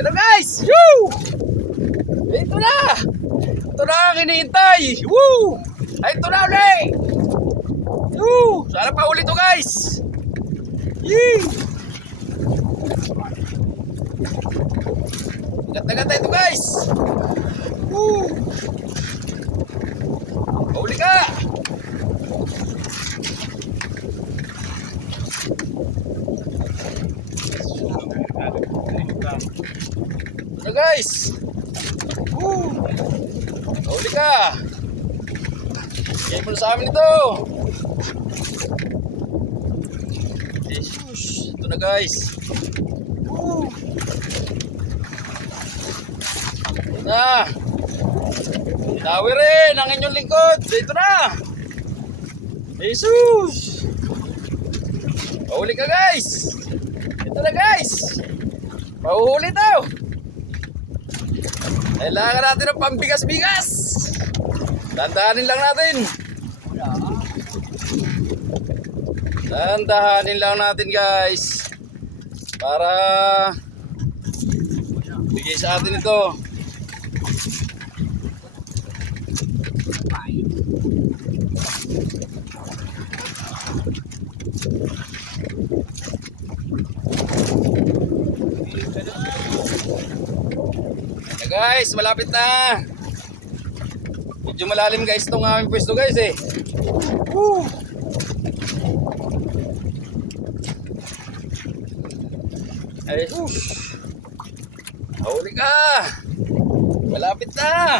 Ito guys! Woo! Ito na! Ito na ang hinihintay! Woo! Ay, ito na ulit! Woo! Sana pa ulit to guys! Yee! Ganda-ganda ito guys! Woo! Pauli ka! Ito guys! Woo! Pauli ka! Bigay mo na sa amin ito! Jesus! Ito na guys! Woo! Ito na! Tinawi rin ang inyong lingkod! Ito na! Jesus! Pauli ka guys! Ito na guys! Pauhuli ito! Kailangan natin ng pambigas-bigas! Dandahanin lang natin! Dandahanin lang natin guys! Para bigay sa atin ito. Guys, malapit na. Medyo malalim guys itong aming pwesto guys eh. Woo! Ay, huli ka. Malapit na.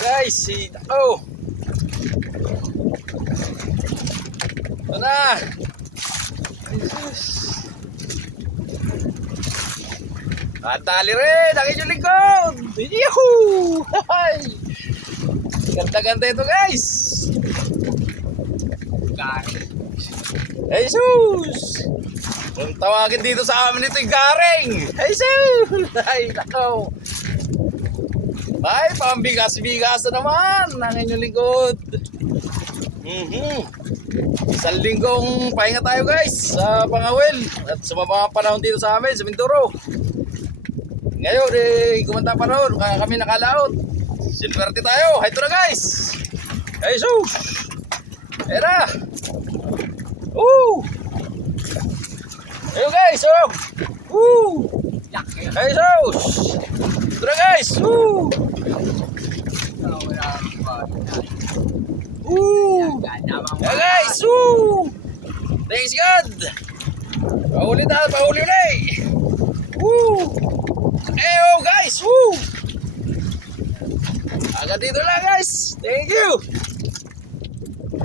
Guys, oh. Ito na. Natali rin ang inyong lingkod. Yuhuu! Ganda-ganda ito guys. Jesus! Kung tawagin dito sa amin ito yung garing. Jesus! Ay, nakaw. Ay, pambigas-bigas na naman ang inyong lingkod. Isang linggong pahinga tayo guys sa Pangawil at sa mga panahon dito sa amin sa Mindoro. Ngayon kumanta panahon kaya kami nakalaot. Silverte tayo. Ito na guys. Jesus. Era. Ayun guys. Jesus. Ito na guys. Yeah guys, thanks God. Pauli tayo, pauli ulit. Guys, agad dito lang guys. Thank you.